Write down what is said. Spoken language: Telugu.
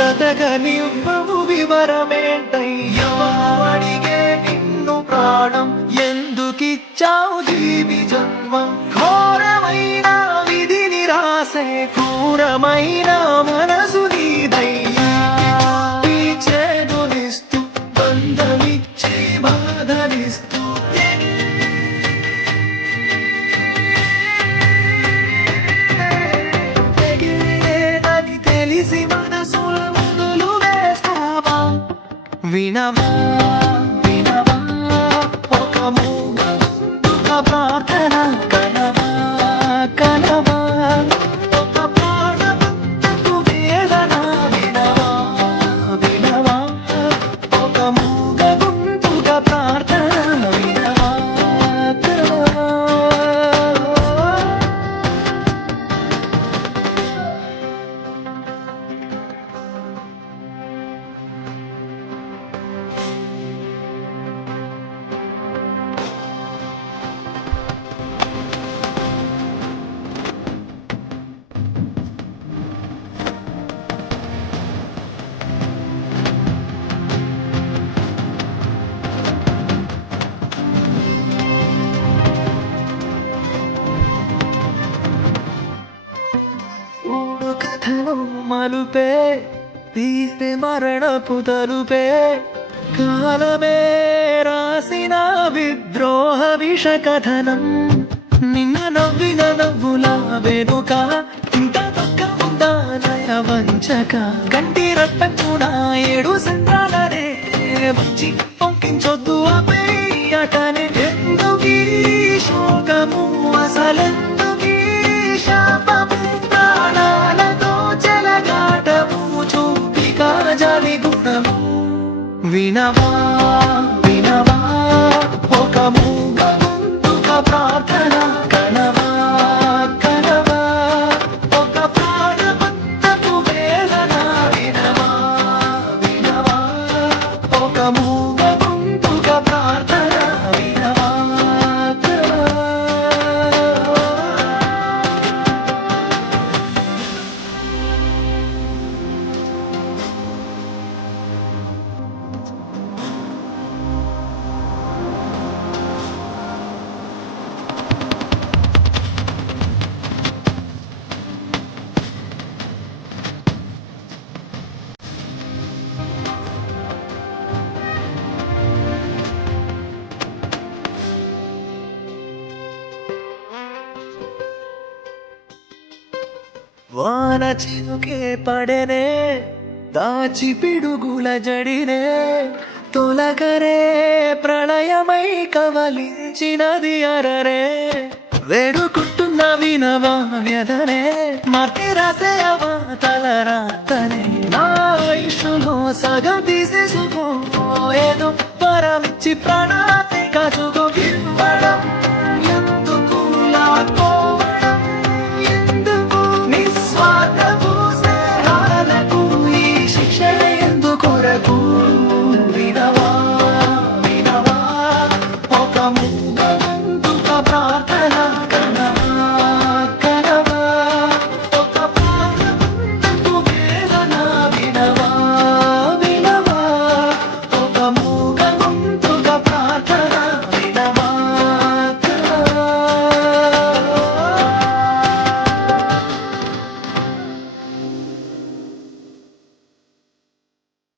బ్రతకనివ్వవు వివరమేంటయ్యా అడిగే నిన్ను ప్రాణం ఎందుకిచ్చావు జీవి జన్మం ఘోరమైన విధిని రాసే క్రూరమైన మనసు నీదయ్యా చేదునిస్తూ బంధమిచ్చి బాధనిస్తూ తెలిసి మనసుల మొదలు వేస్తావా వినవా వినవా ఒక మూగ ప్రార్థన కనవా కనవా ఒక ప్రాణకు వేదన వినవా వినవా ఒక మూగ గుంపుగా ప్రార్థన వినవా కనవా కథలో మలుపే తీపే మరణపు తలుపే కాలమే రాసిన విద్రోహ విష కథనం నిన్న నవ్విన నవ్వుల వెనుక ఇంత పక్క ఉందా నయ వంచక కంటి రట్ట కూడా 7 సంద్రాలనే వచ్చి పంపించొద్దు ఆపై అటనే ఎందుకీ శోకము అసలెందుకీ శాపము ప్రాణాలతో చెలగాటము చూపిక జాలి గుణము వినవా వినవా ఒక మూగ ముందుక ప్రార్థన కనవా కనవా ఒక ప్రాణబద్ధపు వేదన వినవా వినవా ఒక మూగ ముందుక ప్రార్థన వినవా కనవా వాన చినుకే పడెనే దాచి పిడుగుల జడినే తొలగరే ప్రళయమై కవలించినది అరరే వేడుకుంటున్న వినవా వ్యధనే మతి రాసేవా తల రాతనే నా ఆయుష్లో సగం తీసేసుకో ఏదో పరమిచ్చి ప్రాణాన్ని కాచుకో